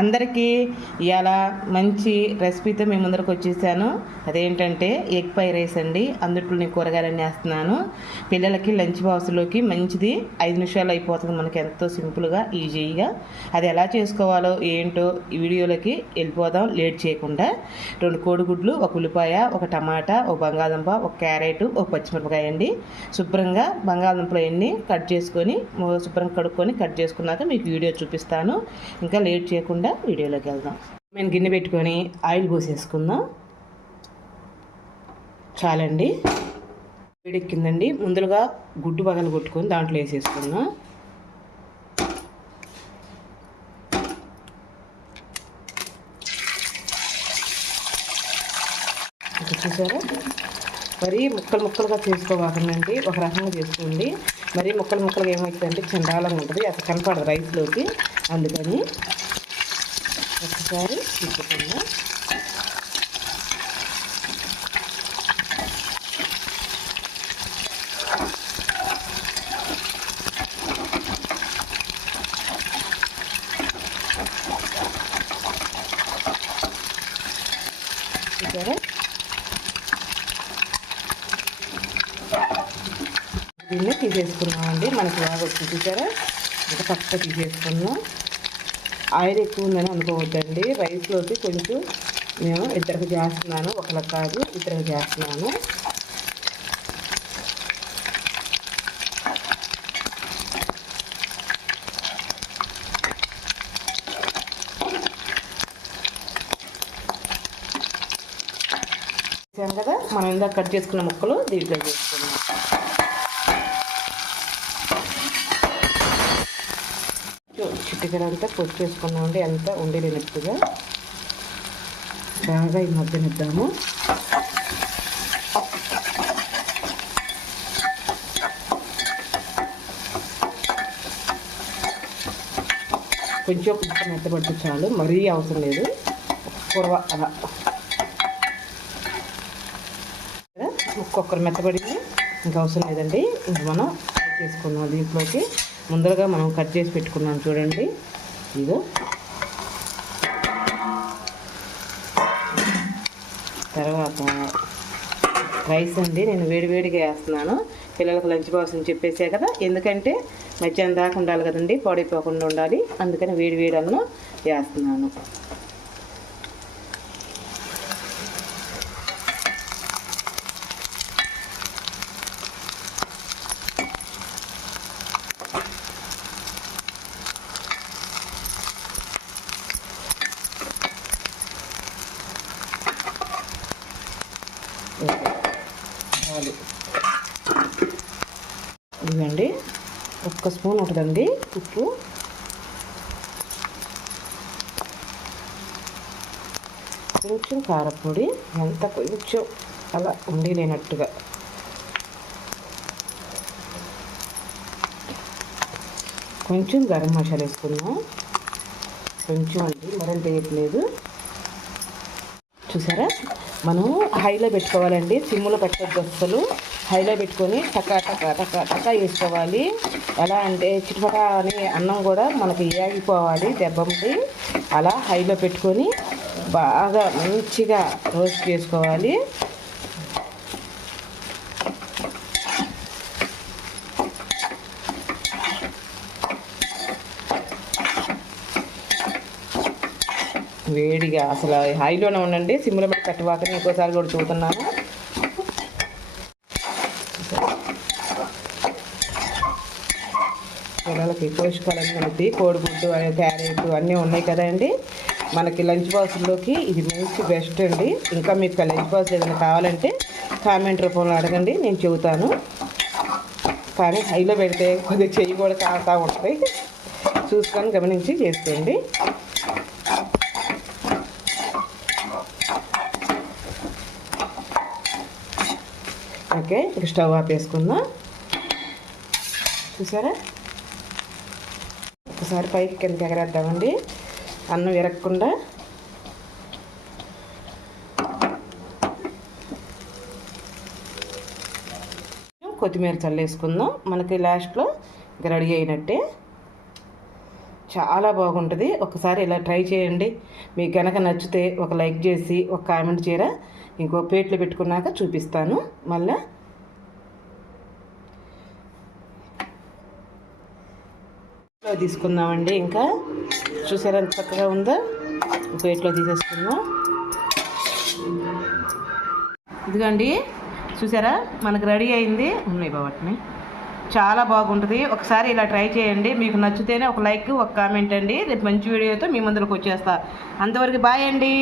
అందరికీ ఇవాళ మంచి రెసిపీతో మీ ముందరకు వచ్చేసాను. అదేంటంటే ఎగ్ ఫ్రై రైస్ అండి. అందుట్లో నేను కూరగాయలన్నీ వేస్తున్నాను. పిల్లలకి లంచ్ బాక్స్లోకి మంచిది. 5 నిమిషాలు అయిపోతుంది. మనకి ఎంతో సింపుల్గా ఈజీగా. అది ఎలా చేసుకోవాలో ఏంటో ఈ వీడియోలోకి వెళ్ళిపోదాం లేట్ చేయకుండా. 2 కోడిగుడ్లు, 1 ఉల్లిపాయ, 1 టమాటా, 1 బంగాళదుంప, 1 క్యారెట్, 1 పచ్చిమిరపకాయ అండి. శుభ్రంగా బంగాళదుంపలు అన్నీ కట్ చేసుకొని శుభ్రంగా కడుక్కొని కట్ చేసుకున్నాక మీకు వీడియో చూపిస్తాను. ఇంకా లేట్ చేయకుండా వీడియోలోకి వెళ్దాం. మేము గిన్నె పెట్టుకొని ఆయిల్ పోసేసుకుందాం. చాలండి, వేడెక్కిందండి. ముందుగా గుడ్డు పగలు కొట్టుకొని దాంట్లో వేసేసుకుందాం. చూసారా, మరీ ముక్కలుగా చేసుకోవాలండి. ఒక రకంగా చేసుకోండి. మరీ ముక్కలుగా ఏమవుతుందంటే చండాలంగా ఉంటుంది, అసలు కనపడదు రైస్లోకి. అందుకని ఒకసారి తిప్పుకుందాం. చూసారా, దీన్ని తీసేసుకున్నామండి. మనకి బాగా వచ్చింది. చూసారా, ఇంకా పక్క తీసేసుకున్నాం. ఆయిల్ ఎక్కువ ఉందని అనుకోవద్దండి. రైస్లోకి కొంచెం నేను ఇద్దరికి చేస్తున్నాను, ఒకరికి కాదు, ఇద్దరికి చేస్తున్నాను. కదా, మనం ఇందాక కట్ చేసుకున్న ముక్కలు దీంట్లో చేసుకున్నాం. చిటికలంతా పొడి చేసుకున్నామండి. అంతా ఉండేటట్టుగా బాగా ఈ మధ్యనిద్దాము. కొంచెం ముక్క మెత్తబడితే చాలు, మరీ అవసరం లేదు. కూర అలా ఒక్కొక్కరు మెత్తబడింది, ఇంకా అవసరం లేదండి. ఇంక మనం చేసుకున్నాం. దీంట్లోకి ముందరగా మనం కట్ చేసి పెట్టుకున్నాం చూడండి. ఇదో తర్వాత రైస్ అండి. నేను వేడిగా వేస్తున్నాను. పిల్లలకు లంచ్ బాక్స్ అని చెప్పేసే కదా, ఎందుకంటే మధ్యాహ్నం దాకా ఉండాలి కదండి, పాడైపోకుండా ఉండాలి. అందుకని వేడి అన్నం వేస్తున్నాను. ఇదండి 1 స్పూన్ ఉంటుందండి ఉప్పు. కొంచెం కారపొడి, ఎంత కొంచెం అలా ఉండలేనట్టుగా. కొంచెం గరం మసాలా వేసుకున్నాం. కొంచెం అండి, మరింత వేయట్లేదు. చూసారా, మనం హైలో పెట్టుకోవాలండి, సిమ్లో పెట్టద్దు అసలు. హైలో పెట్టుకొని టకా వేసుకోవాలి. ఎలా అంటే చిటపట అని అన్నం కూడా మనకి ఏగిపోవాలి దెబ్బకి. అలా హైలో పెట్టుకొని బాగా మంచిగా రోస్ట్ చేసుకోవాలి. వేడిగా అసలు హైలోనే ఉండండి, సిమ్లో పెట్టి కట్టువాకని ఇంకోసారి కూడా చూస్తున్నాను. పిల్లలకి పోషకాలన్నీ మనకి కోడిగుడ్డు, క్యారెట్ అన్నీ ఉన్నాయి కదండి. మనకి లంచ్ బాక్స్లోకి ఇది మంచి బెస్ట్ అండి. ఇంకా మీకు లంచ్ బాక్స్ ఏదైనా కావాలంటే కామెంట్ రూపంలో అడగండి, నేను చెబుతాను. కానీ హైలో పెడితే కొద్దిగా చెయ్యి కూడా కాస్తా ఉంటుంది. చూసుకొని గమనించి చేసుకోండి. ఓకే, ఇక స్టవ్ ఆపేసుకుందాం. చూసారా, ఒకసారి పైకి కిందకి ఎగరేద్దామండి, అన్నం విరగకుండా. కొత్తిమీర చల్లేసుకుందాం. మనకి లాస్ట్లో రెడీ అయినట్టే. చాలా బాగుంటుంది. ఒకసారి ఇలా ట్రై చేయండి. మీకు కనుక నచ్చితే ఒక లైక్ చేసి ఒక కామెంట్ చేయరా. ఇంకో ప్లేట్లో పెట్టుకున్నాక చూపిస్తాను మళ్ళీ. తీసుకుందామండి. ఇంకా చూసారా ఎంత చక్కగా ఉందో. ప్లేట్లో తీసేసుకుందాం. ఇదిగోండి చూసారా మనకు రెడీ అయింది. ఉన్నాయి బాబట్ని చాలా బాగుంటుంది. ఒకసారి ఇలా ట్రై చేయండి. మీకు నచ్చితేనే ఒక లైక్ ఒక కామెంట్ అండి. రేపు మంచి వీడియోతో మీ ముందుకు వచ్చేస్తా. అంతవరకు బాయ్ అండి.